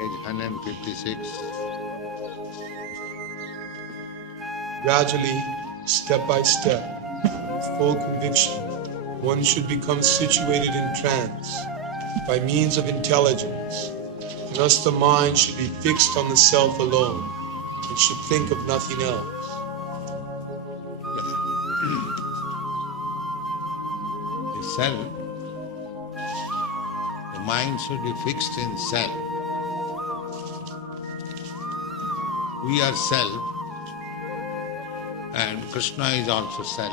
page 156. Gradually, step by step, with full conviction, one should become situated in trance by means of intelligence. Thus the mind should be fixed on the self alone and should think of nothing else. The self, the mind should be fixed in self. We are self, and Kṛṣṇa is also self.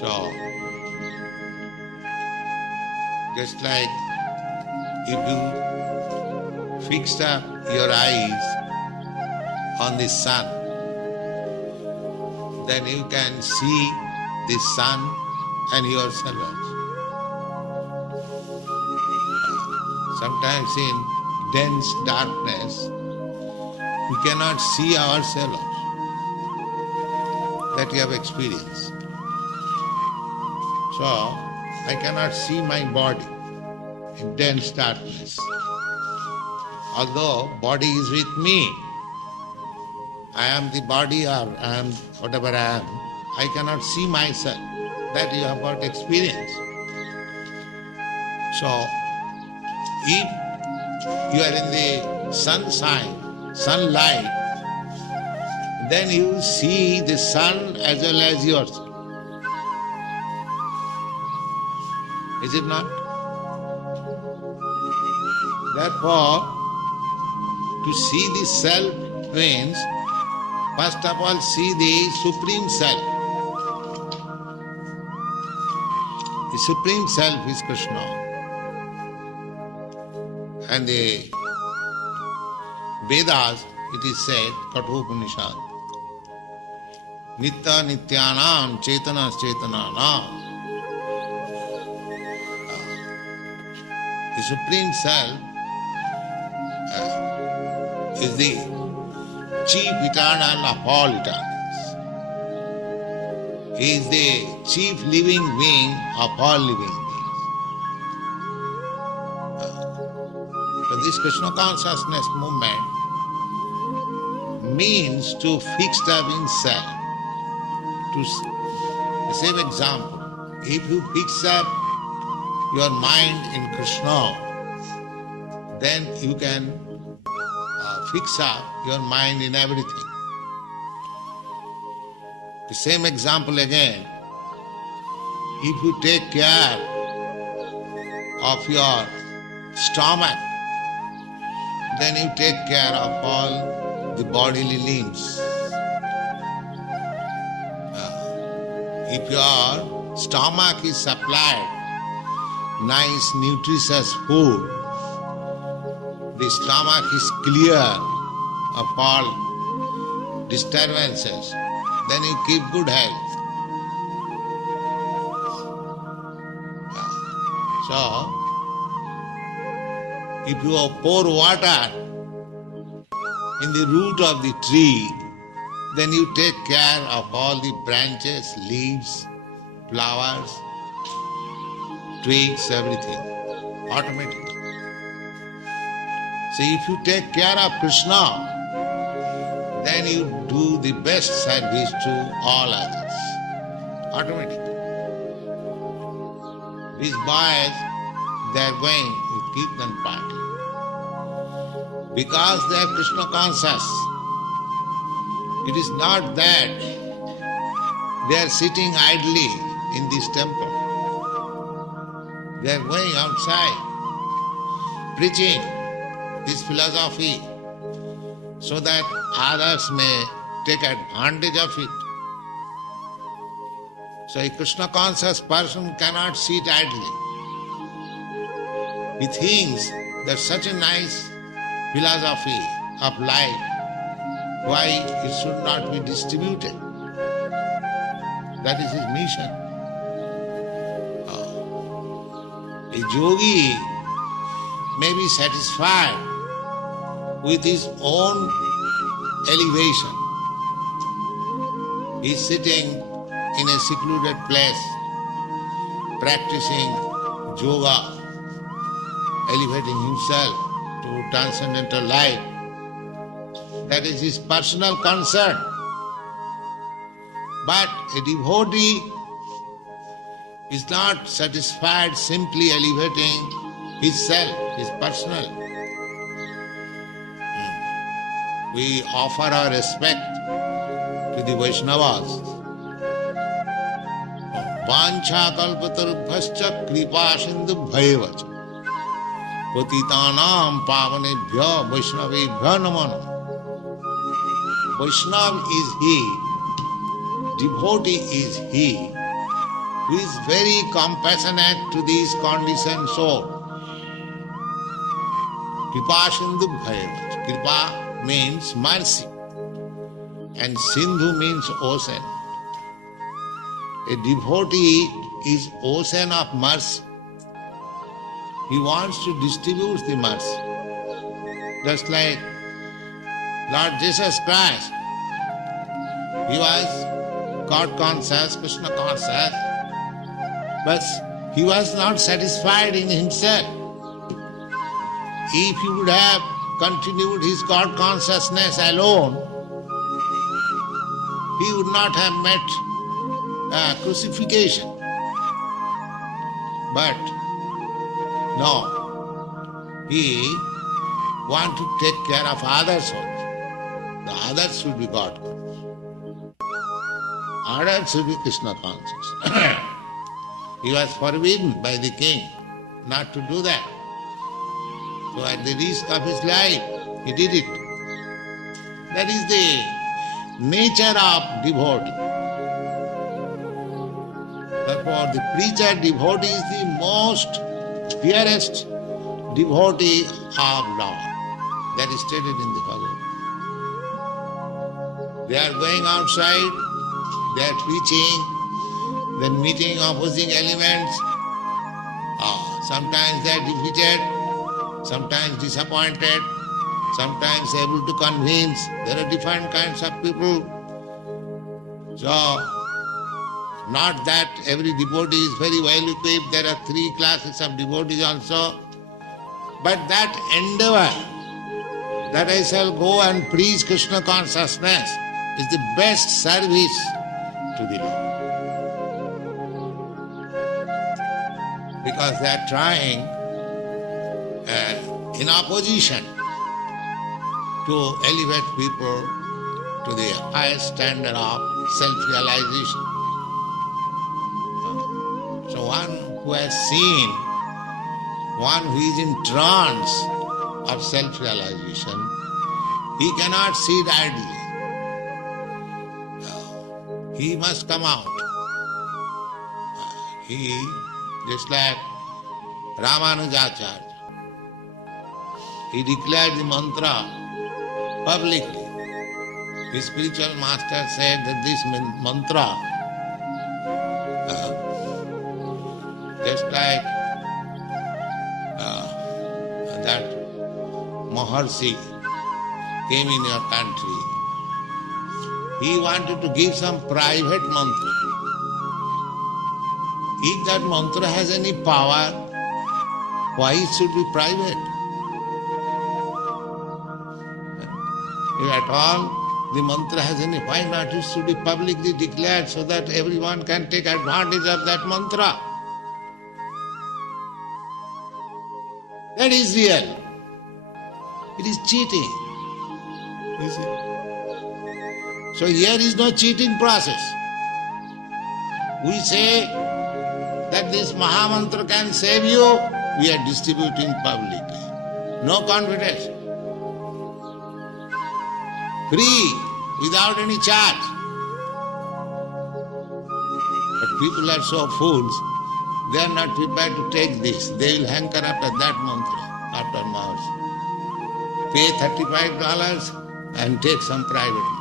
So, just like if you fixed up your eyes on the sun, then you can see the sun and yourself also. Sometimes in dense darkness, we cannot see ourselves also. That you have experienced. So, I cannot see my body in dense darkness. Although body is with me, I am the body or I am whatever I am, I cannot see myself. That you have got experience. So, if you are in the sunlight, then you see the sun as well as yourself. Is it not? Therefore, to see the self means, first of all, see the Supreme Self. The Supreme Self is Kṛṣṇa. And the Vedas, it is said, Kathopanishad, Nitya Nityanam Chetana Chetananam. The Supreme Self is the chief eternal of all eternals. He is the chief living being of all living beings. So this Kṛṣṇa consciousness movement means to fix up in self. To the same example, if you fix up your mind in Kṛṣṇa, then you can fix up your mind in everything. The same example again, if you take care of your stomach, then you take care of all the bodily limbs. If your stomach is supplied nice nutritious food, the stomach is clear of all disturbances, then you keep good health. So, if you pour water in the root of the tree, then you take care of all the branches, leaves, flowers, twigs, everything, automatically. So if you take care of Kṛṣṇa, then you do the best service to all others, automatically. These boys, they are going to Kirtan party. Because they are Kṛṣṇa conscious, it is not that they are sitting idly in this temple. They are going outside, preaching this philosophy so that others may take advantage of it. So a Kṛṣṇa conscious person cannot sit idly. He thinks that such a nice philosophy of life, why it should not be distributed. That is his mission. A yogi may be satisfied with his own elevation. He is sitting in a secluded place, practicing yoga, elevating himself to transcendental life. That is his personal concern. But a devotee is not satisfied simply elevating his self, his personal. We offer our respect to the Vaiṣṇavas. Vancha kalpatarubhyascha Kṛpā-sindhubhya patitanam pavanebhya Vaiṣṇavebhya namo namo. Vaishnava is he, devotee is he, who is very compassionate to this conditioned soul. Kṛpā-sindhubhya. Kṛpā means mercy, and Sindhu means ocean. A devotee is ocean of mercy. He wants to distribute the mercy. Just like Lord Jesus Christ, he was God conscious, Krishna conscious, but he was not satisfied in himself. If he would have continued his God consciousness alone, he would not have met crucifixion. But no, he wants to take care of others also. The others should be God conscious. Others should be Krishna conscious. He was forbidden by the king not to do that. So at the risk of his life, he did it. That is the nature of devotee. Therefore, the preacher devotee is the most dearest devotee of Lord. That is stated in the Bhagavad. They are going outside, they are preaching, then meeting opposing elements. Sometimes they are defeated, sometimes disappointed, sometimes able to convince. There are different kinds of people. So, not that every devotee is very well equipped. There are 3 classes of devotees also. But that endeavor that I shall go and preach Krishna consciousness is the best service to the Lord. Because they are trying in opposition to elevate people to the highest standard of self-realization. So one who has seen, one who is in trance of self-realization, he cannot sit idly. He must come out. He, just like Ramanujacharya, he declared the mantra publicly. His spiritual master said that this mantra, just like that Maharshi came in your country, he wanted to give some private mantra. If that mantra has any power, why it should be private? If at all the mantra has any, why not it should be publicly declared so that everyone can take advantage of that mantra? That is real. It is cheating. You see? So here is no cheating process. We say that this Mahamantra can save you, we are distributing publicly. No confidence. Free, without any charge. But people are so fools, they are not prepared to take this. They will hanker after that mantra, after Maharshi. Pay $35 and take some private.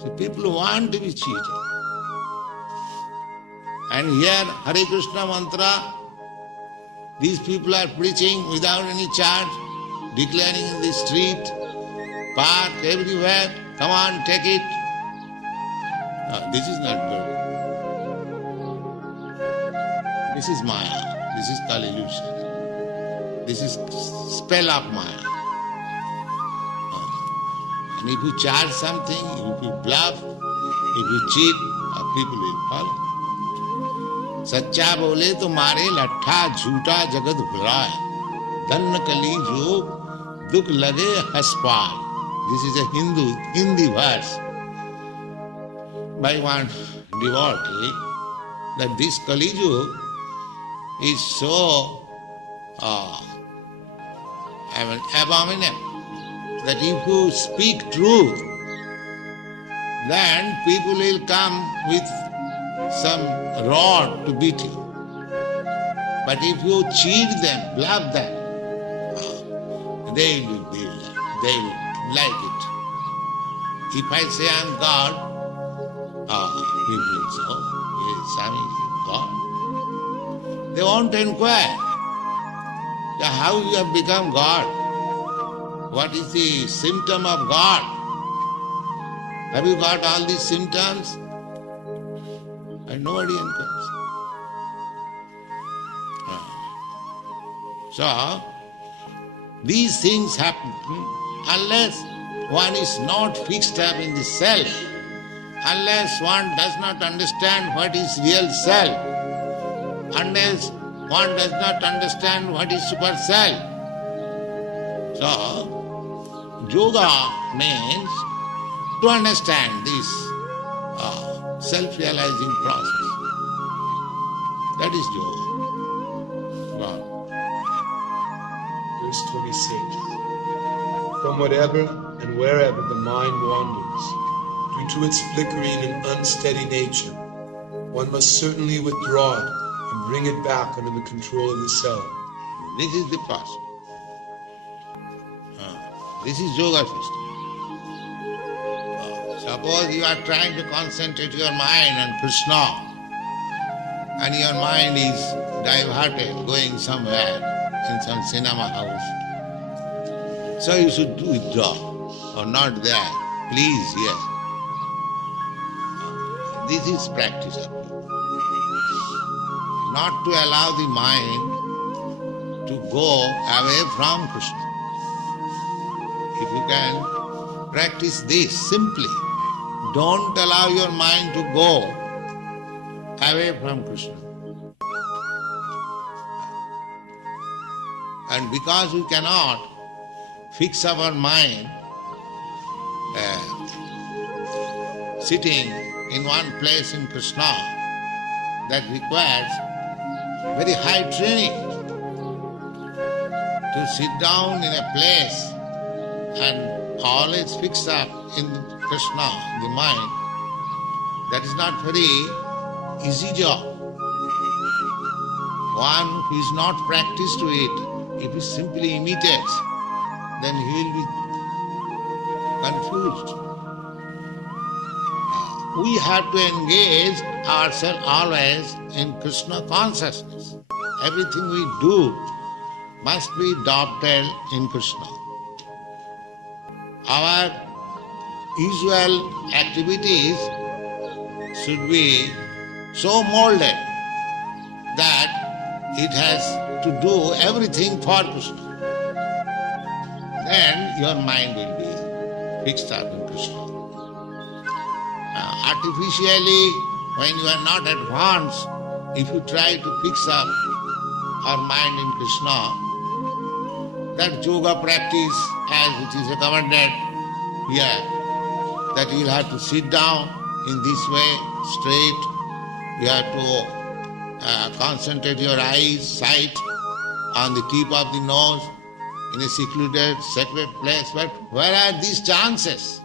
So people want to be cheated. And here, Hare Krishna mantra, these people are preaching without any charge, declaring in the street, park, everywhere, come on, take it. No, this is not good. This is Maya. This is called illusion. This is spell of Maya. And if you charge something, if you bluff, if you cheat, people will follow. सच्चा बोले तो मारे लट्ठा झूठा जगत भुलाए धन कली जो दुख लगे हंस पाए. This is a Hindi verse by one devotee, that this Kali Yuga is so abominable that if you speak truth, then people will come with some rod to beat you. But if you cheat them, bluff them, they will like it. If I say I am God, people will say, oh, yes, Swami is God. They won't inquire how you have become God. What is the symptom of God? Have you got all these symptoms? And nobody inquires. So, these things happen unless one is not fixed up in the self, unless one does not understand what is real self, unless one does not understand what is super self. So, yoga means to understand this self-realizing process. That is yoga. Wow. Verse 26. From whatever and wherever the mind wanders, due to its flickering and unsteady nature, one must certainly withdraw it and bring it back under the control of the self. This is the process. This is yoga system. Suppose you are trying to concentrate your mind on Kṛṣṇa and your mind is diverted, going somewhere in some cinema house. So you should withdraw, or not there, please here. This is practice of yoga. Not to allow the mind to go away from Kṛṣṇa. If you can practice this simply, don't allow your mind to go away from Kṛṣṇa. And because we cannot fix our mind sitting in one place in Kṛṣṇa, that requires very high training. To sit down in a place and always fix up in Kṛṣṇa, the mind, that is not very easy job. One who is not practiced to it, if he simply imitates, then he will be confused. We have to engage ourselves always in Kṛṣṇa consciousness. Everything we do must be adopted in Kṛṣṇa. Our usual activities should be so molded that it has to do everything for Kṛṣṇa. Then your mind will be fixed up in Kṛṣṇa. Artificially, when you are not advanced, if you try to fix up our mind in Kṛṣṇa, that yoga practice as it is recommended here, that you will have to sit down in this way, straight, you have to concentrate your eyes, sight on the tip of the nose in a secluded, sacred place. But where are these chances?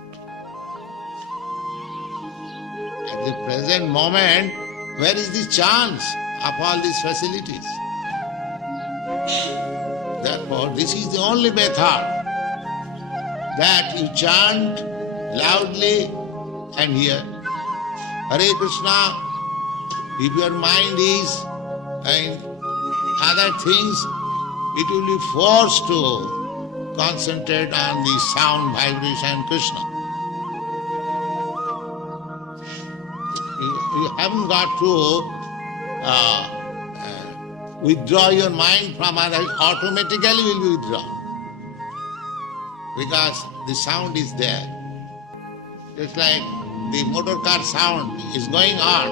At the present moment, where is the chance of all these facilities? Therefore, this is the only method, that you chant loudly and hear Hare Kṛṣṇa. If your mind is in other things, it will be forced to concentrate on the sound, vibration, Kṛṣṇa. You haven't got to withdraw your mind from others, automatically will be withdrawn. Because the sound is there. Just like the motor car sound is going on,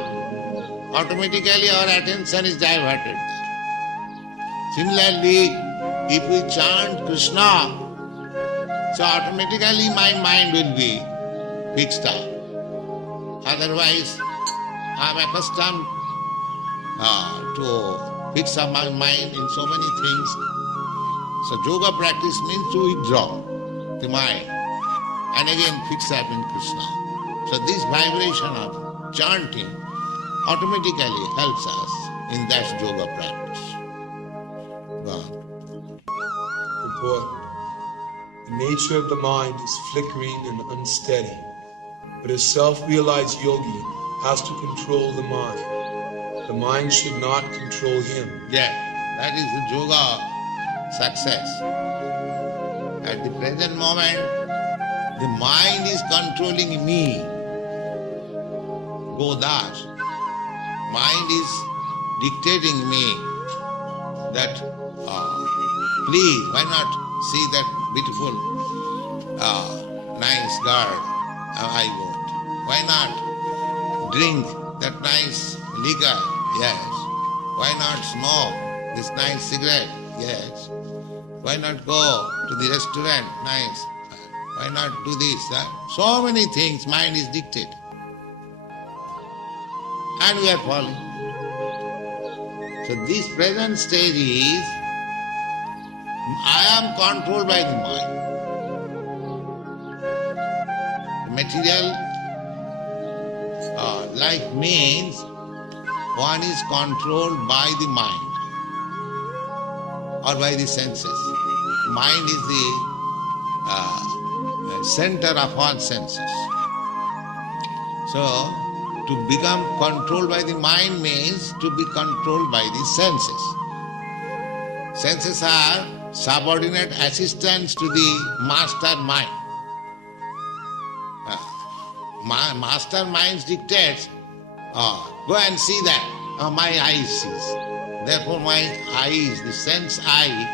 automatically our attention is diverted. Similarly, if we chant Kṛṣṇa, so automatically my mind will be fixed up. Otherwise, I am accustomed to fix up my mind in so many things. So yoga practice means to withdraw the mind and again fix up in Kṛṣṇa. So this vibration of chanting automatically helps us in that yoga practice. Purport. The nature of the mind is flickering and unsteady, but a self-realized yogi has to control the mind. The mind should not control him. Yeah, that is the yoga success. At the present moment, the mind is controlling me. Godas. Mind is dictating me that, please, why not see that beautiful, nice girl I want? Why not drink that nice liquor? Yes. Why not smoke this nice cigarette? Yes. Why not go to the restaurant? Nice. Why not do this, that? So many things mind is dictating. And we are falling. So this present stage is, I am controlled by the mind. Material life means one is controlled by the mind or by the senses. Mind is the center of all senses. So, to become controlled by the mind means to be controlled by the senses. Senses are subordinate assistants to the master mind. Master mind dictates, go and see that, my eye sees. Therefore my eyes, the sense eye,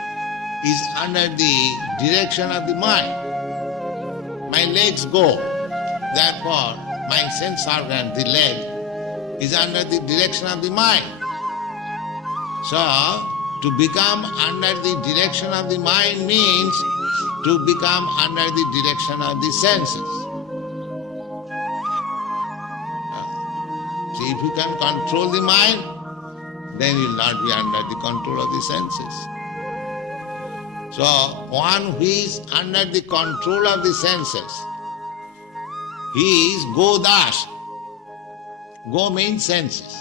is under the direction of the mind. My legs go, therefore my sense organ, the leg, is under the direction of the mind. So, to become under the direction of the mind means to become under the direction of the senses. So, if you can control the mind, then you will not be under the control of the senses. So, one who is under the control of the senses, he is Godas. Go means senses,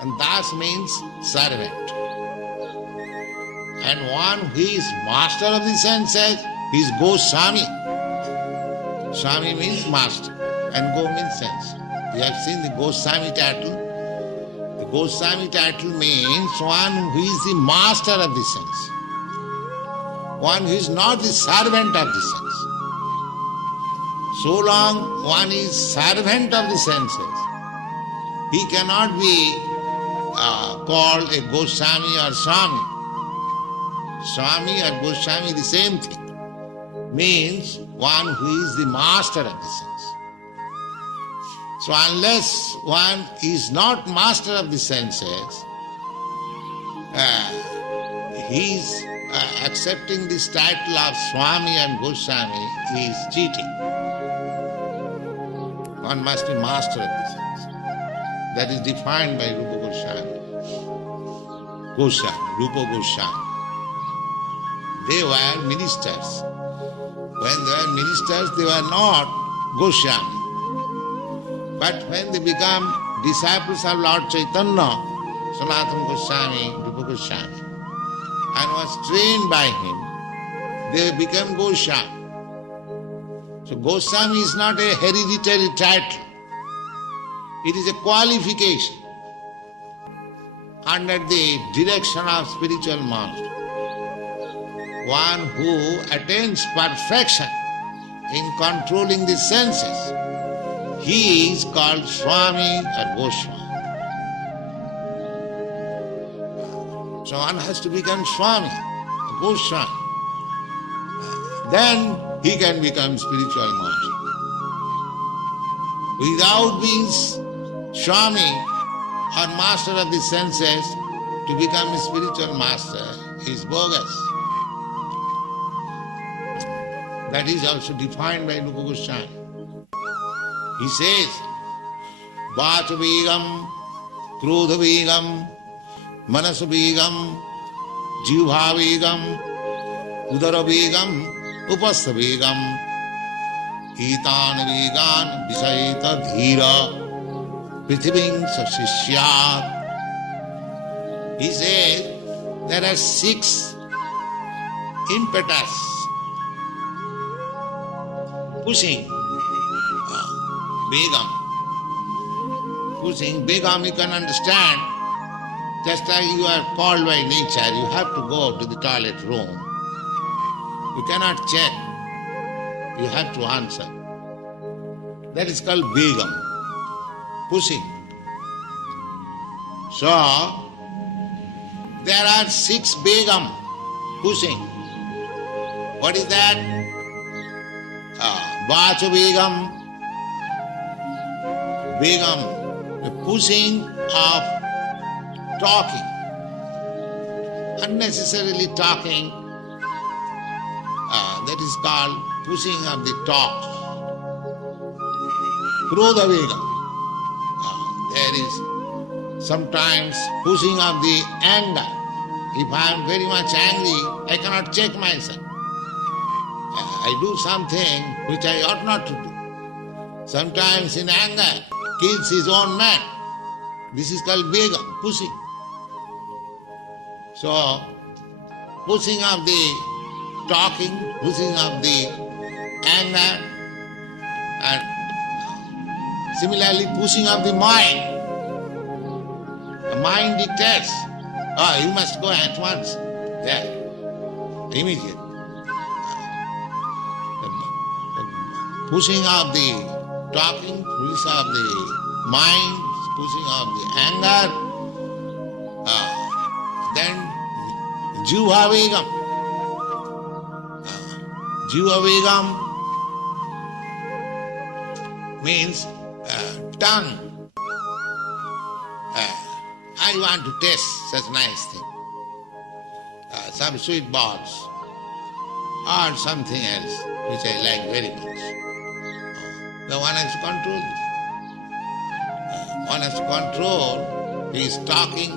and Das means servant. And one who is master of the senses, he is Goswami. Swami means master, and Go means sense. You have seen the Goswami title. The Goswami title means one who is the master of the sense. One who is not the servant of the sense. So long one is servant of the senses, he cannot be called a Goswami or Swami. Swami or Goswami, the same thing. Means one who is the master of the sense. So unless one is not master of the senses, he is accepting this title of Swami and Goswami is cheating. One must be master of the sense. That is defined by Rupa Goswami. Rupa Goswami. They were ministers. When they were ministers, they were not Goswami. But when they become disciples of Lord Chaitanya, Sanatana Goswami, Rupa Goswami, and was trained by him, they became Goswami. So Goswami is not a hereditary title. It is a qualification under the direction of spiritual master. One who attains perfection in controlling the senses, he is called Swami or Goswami. So one has to become Swami, Goswami. Then he can become spiritual master. Without being Swami or master of the senses, to become a spiritual master is bogus. That is also defined by Rupa Goswami. He says, Vāca-vegam, Krodha-vegam, Manasa-vegam, Jivha-vegam, Udara-vegam, Upastha-vegam, Etāna-vegan Visayeta-dhīra, Prithiving Sasishyāt. He says, there are 6 impetus pushing Begam. Pushing Begam, you can understand, just like you are called by nature, you have to go to the toilet room. You cannot check, you have to answer. That is called Begam, pushing. So, there are 6 Begam pushing. What is that? Vāca-vegam, Begam, the pushing of talking, unnecessarily talking, that is called pushing of the talk. Krodha-vegam, there is sometimes pushing of the anger. If I am very much angry, I cannot check myself. I do something which I ought not to do. Sometimes in anger, kills his own man. This is called Begam, pushing. So, pushing of the talking, pushing of the anger, and similarly pushing of the mind. The mind dictates, you must go at once, there, immediately. Pushing of the talking, pushing of the mind, pushing of the anger, then Jivha-vegam. Jivha-vegam means tongue. I want to taste such nice thing. Some sweet balls or something else which I like very much. The one has to control this. One has to control his talking,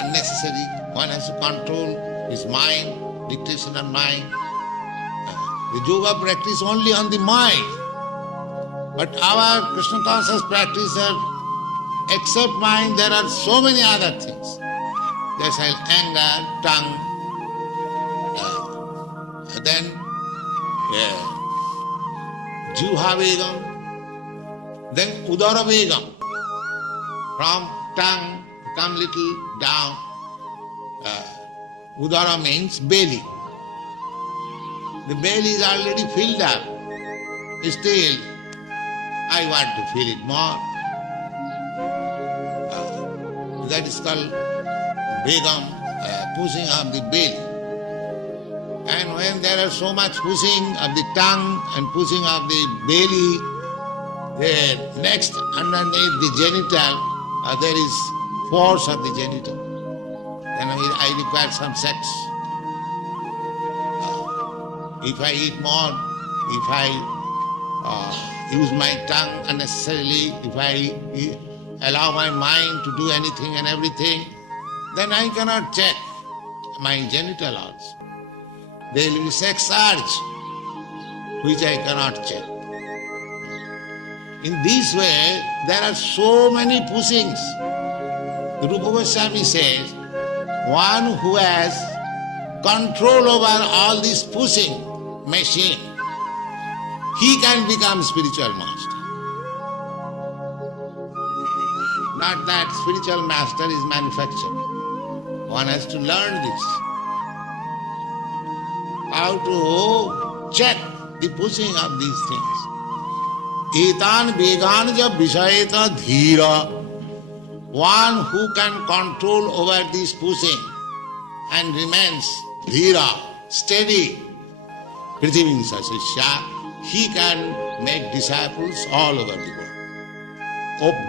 unnecessary. One has to control his mind, dictation of mind. The yoga practice only on the mind. But our Krishna conscious practitioner, except mind, there are so many other things. There's anger, tongue, then Jivha-vegam, then Udara-vegam. From tongue, come little down. Udara means belly. The belly is already filled up. Still, I want to fill it more. That is called Begam, pushing of the belly. And when there are so much pushing of the tongue and pushing of the belly, then next underneath the genital, there is force of the genital. Then I require some sex. If I eat more, if I use my tongue unnecessarily, if I allow my mind to do anything and everything, then I cannot check my genital also. There will be sex urge, which I cannot check. In this way, there are so many pushings. Rupa Goswami says, one who has control over all this pushing machine, he can become spiritual master. Not that spiritual master is manufactured. One has to learn this. How to check the pushing of these things. Etan vegan ja vishayeta dhira. one who can control over this pushing and remains dhira, steady, prithiving sasishya, he can make disciples all over the world. Open.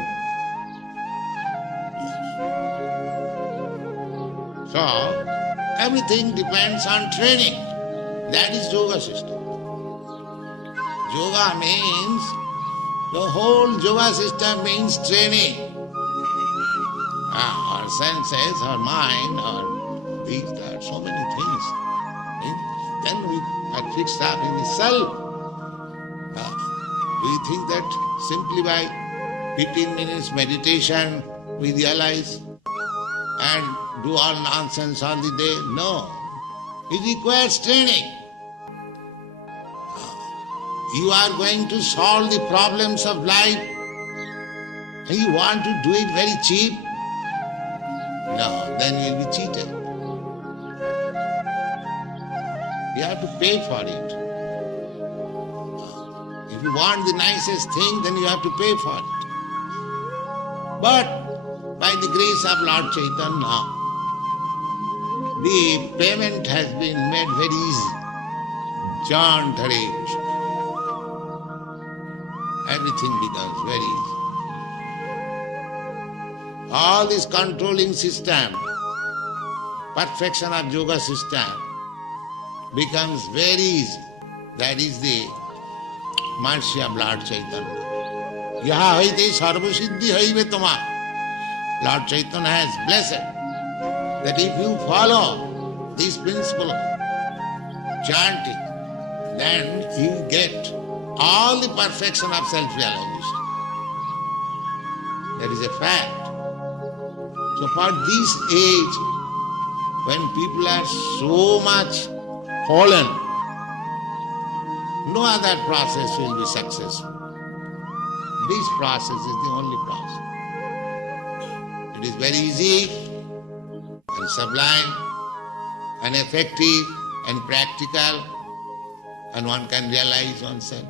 So, everything depends on training. That is yoga system. Yoga means, the whole yoga system means training. Our senses, our mind, our these, there are so many things. Then we are fixed up in the self. We think that simply by 15 minutes meditation we realize and do all nonsense all the day. No. It requires training. You are going to solve the problems of life and you want to do it very cheap? No, then you will be cheated. You have to pay for it. If you want the nicest thing, then you have to pay for it. But by the grace of Lord Chaitanya, the payment has been made very easy. Chant Hare Krishna. Everything becomes very easy. All this controlling system, perfection of yoga system becomes very easy. That is the mercy of Lord Chaitanya. Yaha haite sarvasiddhi haive tama. Lord Chaitanya has blessed that if you follow this principle of chanting, then you get all the perfection of self-realization. That is a fact. So for this age, when people are so much fallen, no other process will be successful. This process is the only process. It is very easy and sublime and effective and practical, and one can realize oneself.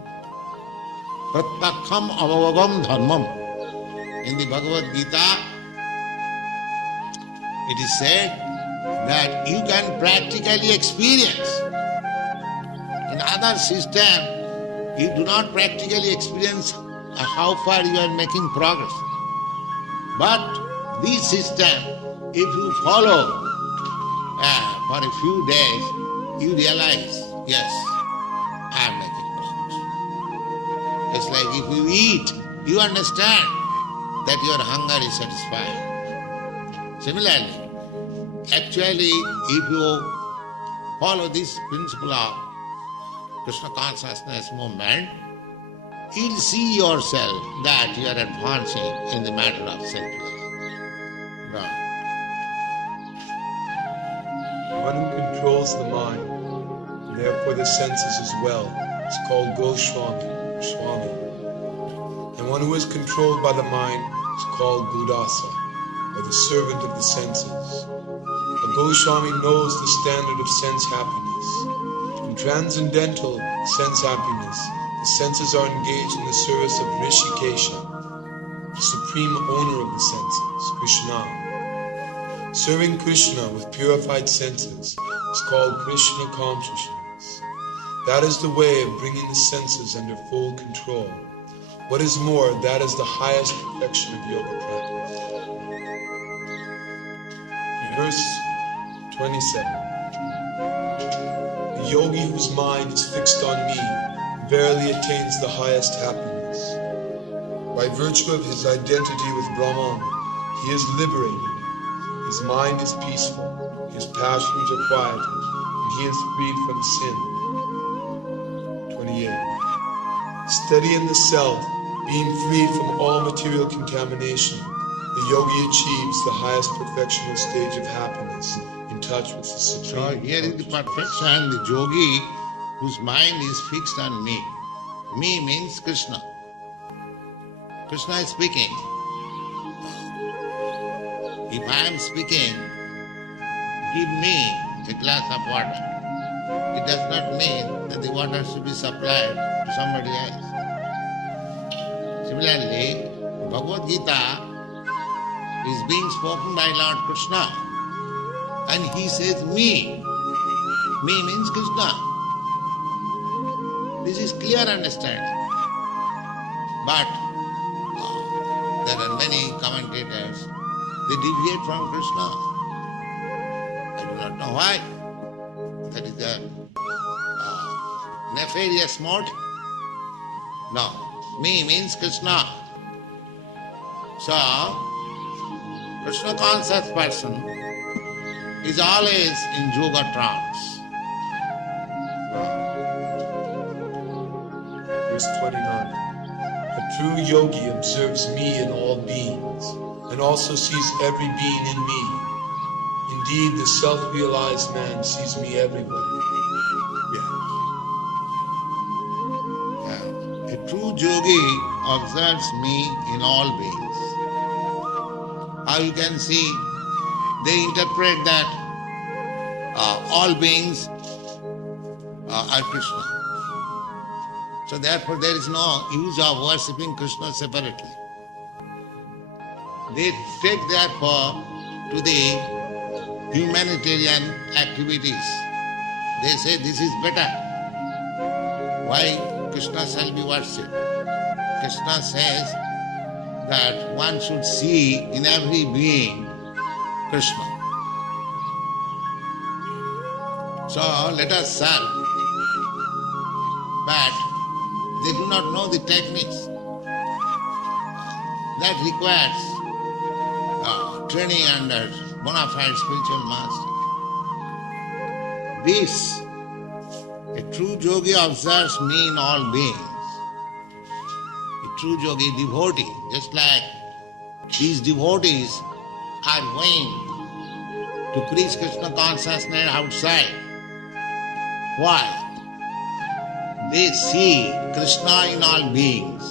Pratyaksham avavagam dharmam. In the Bhagavad Gita, it is said that you can practically experience. In other system, you do not practically experience how far you are making progress. But this system, if you follow for a few days, you realize, yes, I am making progress. It's like if you eat, you understand that your hunger is satisfied. Similarly, actually, if you follow this principle of Krishna consciousness movement, you'll see yourself that you are advancing in the matter of self-realization. Right. One who controls the mind, and therefore the senses as well, is called Swami. And one who is controlled by the mind is called Budasa, or the servant of the senses. A Goswami knows the standard of sense happiness. In transcendental sense happiness, the senses are engaged in the service of Ṛṣikesha, the supreme owner of the senses, Kṛṣṇa. Serving Kṛṣṇa with purified senses is called Kṛṣṇa consciousness. That is the way of bringing the senses under full control. What is more, that is the highest perfection of yoga practice. Verse 27. The yogi whose mind is fixed on me verily attains the highest happiness. By virtue of his identity with Brahman, he is liberated. His mind is peaceful, his passions are quieted, and he is freed from sin. 28. Steady in the self, being freed from all material contamination, the yogi achieves the highest perfectional stage of happiness, in touch with the Supreme. So here is the perfection, the yogi whose mind is fixed on me. Me means Kṛṣṇa. Kṛṣṇa is speaking. If I am speaking, give me a glass of water. It does not mean that the water should be supplied to somebody else. Similarly, Bhagavad Gita is being spoken by Lord Kṛṣṇa. And he says me. Me means Kṛṣṇa. This is clear understanding. But there are many commentators, they deviate from Kṛṣṇa. I do not know why. That is a nefarious motive. No, me means Kṛṣṇa. So, Kṛṣṇa conscious person is always in yoga trance. Verse 29. A true yogi observes me in all beings, and also sees every being in me. Indeed, the self-realized man sees me everywhere. A true yogi observes me in all beings. How you can see, they interpret that all beings are Kṛṣṇa. So therefore there is no use of worshipping Kṛṣṇa separately. They take therefore to the humanitarian activities. They say this is better. Why Kṛṣṇa shall be worshipped? Kṛṣṇa says that one should see in every being Kṛṣṇa. So let us serve. But they do not know the techniques. That requires training under bona fide spiritual master. This, a true yogi observes me in all beings. A true yogi, devotee, just like these devotees are going to preach Kṛṣṇa consciousness outside. Why? They see Kṛṣṇa in all beings.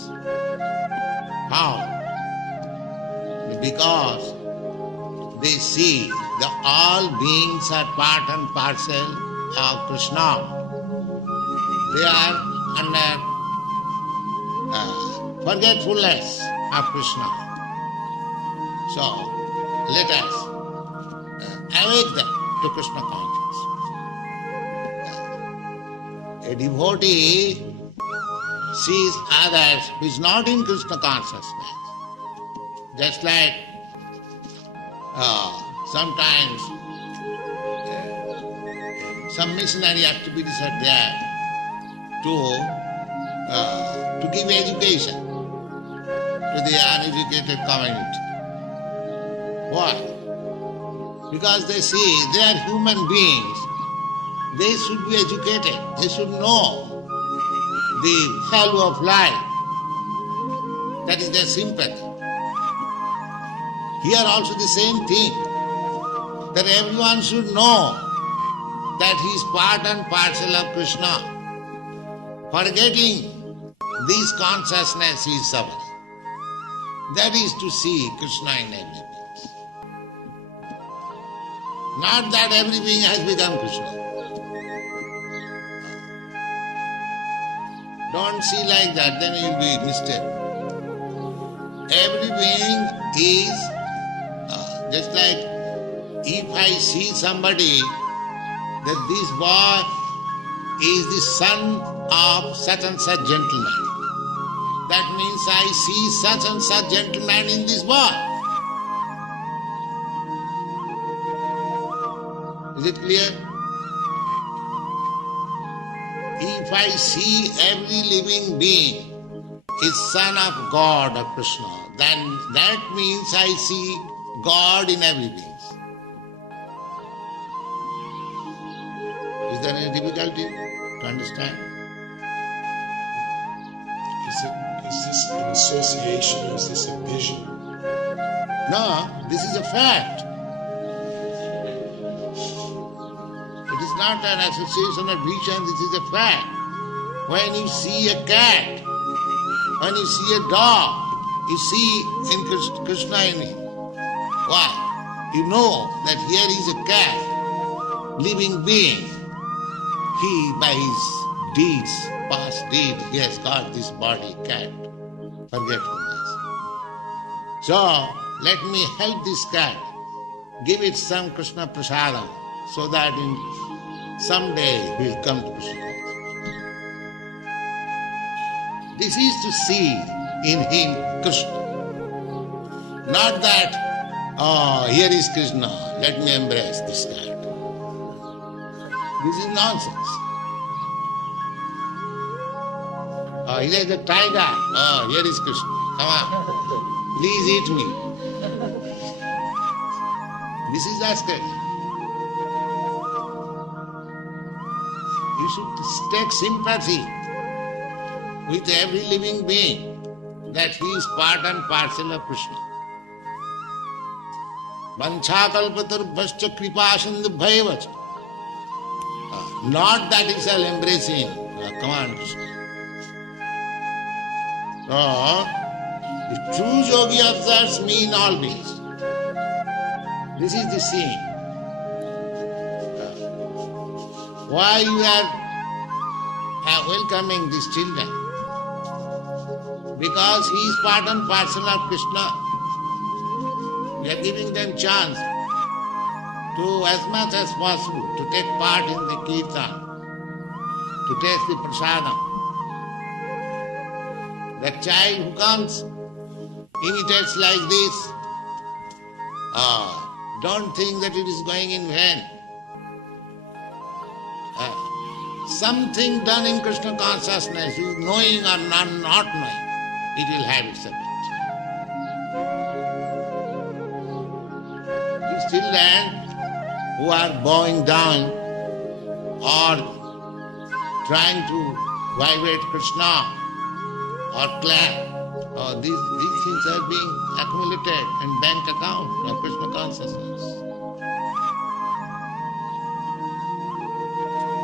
How? Because they see that all beings are part and parcel of Kṛṣṇa. They are under forgetfulness of Kṛṣṇa. So, let us awake them to Kṛṣṇa consciousness. A devotee sees others who is not in Kṛṣṇa consciousness. Just like sometimes some missionary activities are there to give education to the uneducated community. Why? Because they see they are human beings. They should be educated. They should know the value of life. That is their sympathy. Here also the same thing, that everyone should know that he is part and parcel of Kṛṣṇa. Forgetting this consciousness is suffering. That is to see Kṛṣṇa in every being. Not that every being has become Kṛṣṇa. Don't see like that, then you will be mistaken. Every being is just like if I see somebody that this boy is the son of such and such gentleman. That means I see such and such gentleman in this boy. Is it clear? If I see every living being is son of God, of Kṛṣṇa, then that means I see God in every being. Is there any difficulty to understand? Is this an association or is this a vision? No, this is a fact. It is not an association or vision, this is a fact. When you see a cat, when you see a dog, you see in Kṛṣṇa in him. Why? You know that here is a cat, living being. He, by his deeds, past deed, he has got this body, cat, forgetfulness. So, let me help this cat, give it some Krishna prasadam, so that in someday he will come to Krishna consciousness. This is to see in him Krishna. Not that, oh, here is Krishna, let me embrace this cat. This is nonsense. Oh, here is the tiger. Oh, here is Krishna. Come on, please eat me. This is asking. You should take sympathy with every living being that he is part and parcel of Krishna. Vanchakalpatarubhascha Kṛpā-sindhubhya. Not that he shall embrace him. Come on, Krishna. So, the true yogi observes me in all beings. This is the scene. Why you are welcoming these children? Because he is part and parcel of Krishna. We are giving them chance to, as much as possible, to take part in the kirtan, to taste the prasadam. That child who comes, imitates like this, don't think that it is going in vain. Something done in Krishna consciousness, knowing or not knowing, it will have its effect. These children who are bowing down or trying to vibrate Krishna or clap, these things are being accumulated in bank account of Krishna consciousness.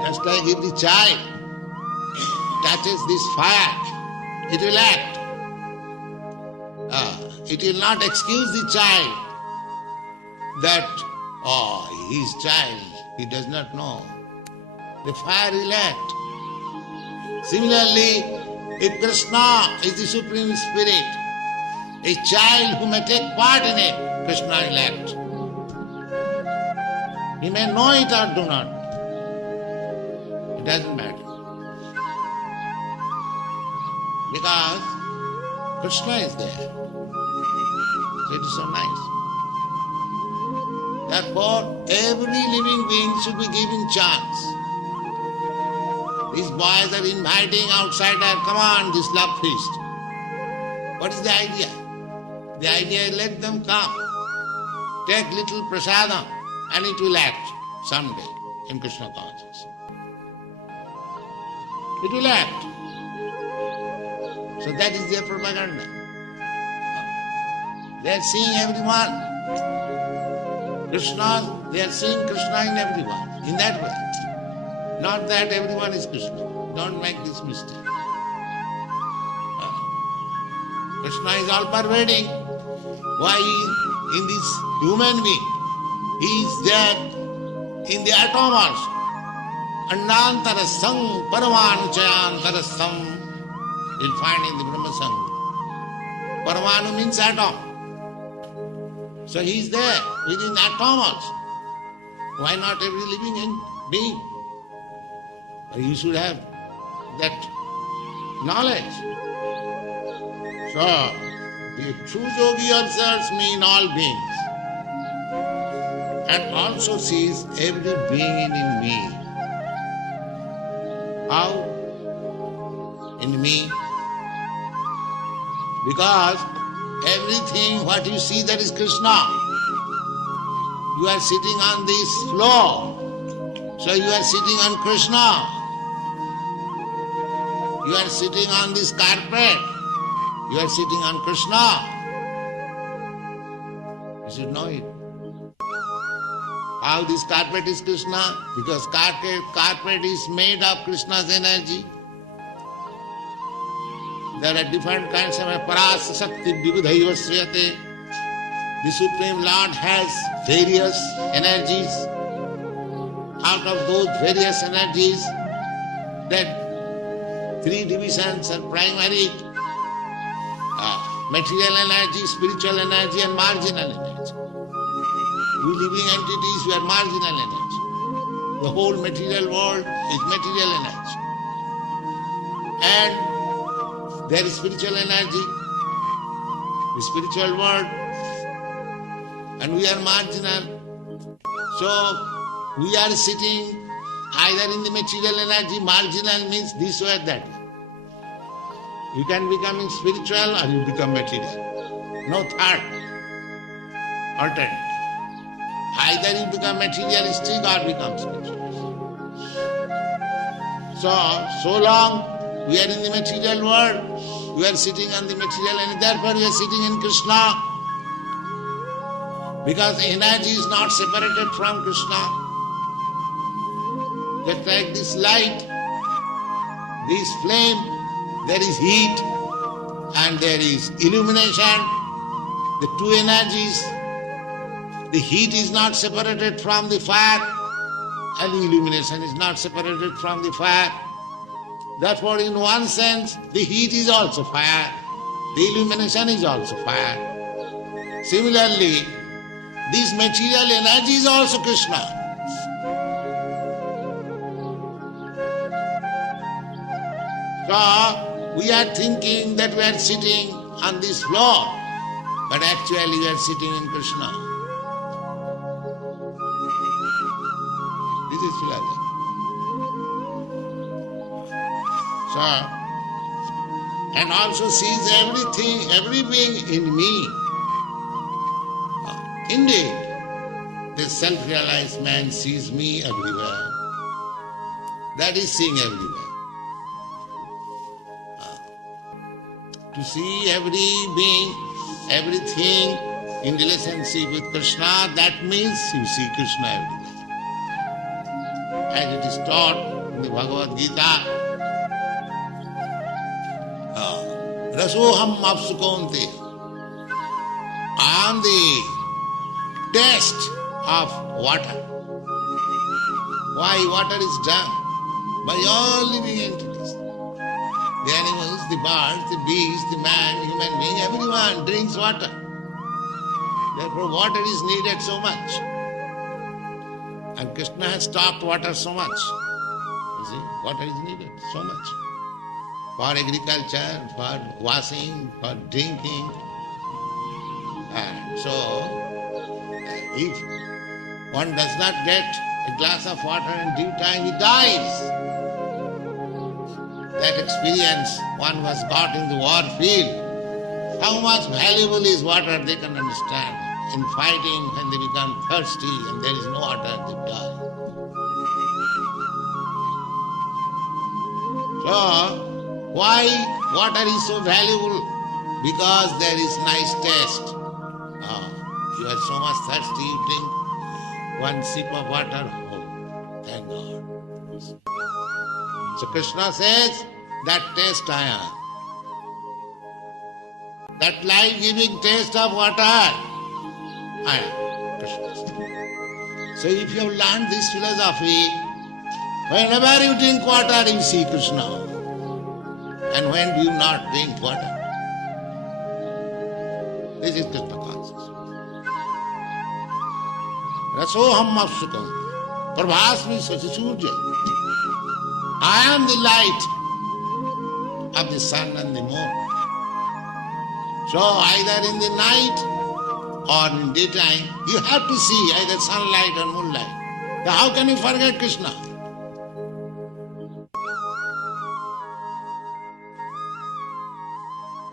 Just like if the child touches this fire, it will act. It will not excuse the child that, he is child, he does not know. The fire will act. Similarly, if Krishna is the Supreme Spirit, a child who may take part in it, Krishna will act. He may know it or do not. It doesn't matter. Because Krishna is there. So it is so nice. Therefore, every living being should be given chance. These boys are inviting outsider, come on, this love feast. What is the idea? The idea is let them come. Take little prasadam and it will act someday in Krishna consciousness. It will act. So that is their propaganda. They are seeing everyone. Krishna, they are seeing Krishna in everyone, in that way. Not that everyone is Krishna. Don't make this mistake. Krishna is all pervading. Why in this human being? He is there in the atom also. Annantarasam paramanuchayantarasam. You'll find in the Brahma Sangha. Paramanu means atom. So he is there within the atom also. Why not every living being? You should have that knowledge. So, the true yogi observes me in all beings and also sees every being in me. How? In me? Because everything what you see, that is Krishna. You are sitting on this floor, so you are sitting on Krishna. You are sitting on this carpet, you are sitting on Krishna. You should know it. How this carpet is Krishna? Because carpet is made of Krishna's energy. There are different kinds of parasa shakti vibudhaiva sriyate. The Supreme Lord has various energies. Out of those various energies, that three divisions are primary. material energy, spiritual energy and marginal energy. We living entities, we are marginal energy. The whole material world is material energy. And there is spiritual energy, the spiritual world, and we are marginal. So we are sitting either in the material energy, marginal means this way or that way. You can become spiritual or you become material. No third alternative. Either you become materialistic or become spiritual. So long we are in the material world, we are sitting on the material and therefore we are sitting in Kṛṣṇa. Because energy is not separated from Kṛṣṇa. Just like this light, this flame, there is heat and there is illumination, the two energies. The heat is not separated from the fire and the illumination is not separated from the fire. Therefore, in one sense, the heat is also fire, the illumination is also fire. Similarly, this material energy is also Kṛṣṇa. So, we are thinking that we are sitting on this floor, but actually we are sitting in Kṛṣṇa. This is philosophy. So, and also sees everything, every being in me. Indeed, the self-realized man sees me everywhere. That is seeing everywhere. To see every being, everything in relationship with Kṛṣṇa, that means you see Kṛṣṇa everywhere. As it is taught in the Bhagavad Gita, Rasoham Apsukonte, I am the taste of water. Why water is drunk? By all living entities. The animals, the birds, the bees, the man, human being, everyone drinks water. Therefore water is needed so much. And Kṛṣṇa has stopped water so much. You see, water is needed so much. For agriculture, for washing, for drinking. And so, if one does not get a glass of water in due time, he dies. That experience one was got in the war field. How much valuable is water, they can understand. In fighting, when they become thirsty and there is no water, they die. So, why water is so valuable? Because there is nice taste. You are so much thirsty, you drink one sip of water, oh, thank God. So Kṛṣṇa says, that taste I am. That life-giving taste of water, I am. Kṛṣṇa says. So if you have learned this philosophy, whenever you drink water, you see Kṛṣṇa. And when do you not drink water? This is Kṛṣṇa consciousness. Rasoham apsukam, prabhasmi sachisurja. I am the light of the sun and the moon. So either in the night or in daytime, you have to see either sunlight or moonlight. So how can you forget Kṛṣṇa?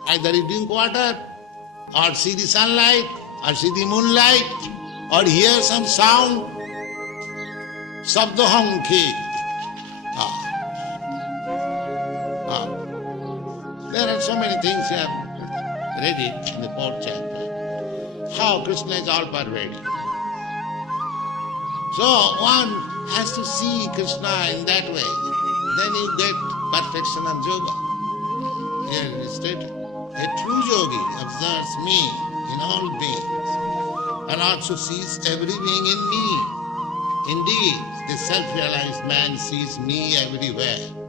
Either you drink water, or see the sunlight, or see the moonlight, or hear some sound. Sabdoham ki. There are so many things you have read it in the 4th chapter. How Kṛṣṇa is all pervading. So one has to see Kṛṣṇa in that way. Then you get perfection of yoga. Here it is stated. A true yogi observes me in all beings and also sees every being in me. Indeed, the self-realized man sees me everywhere.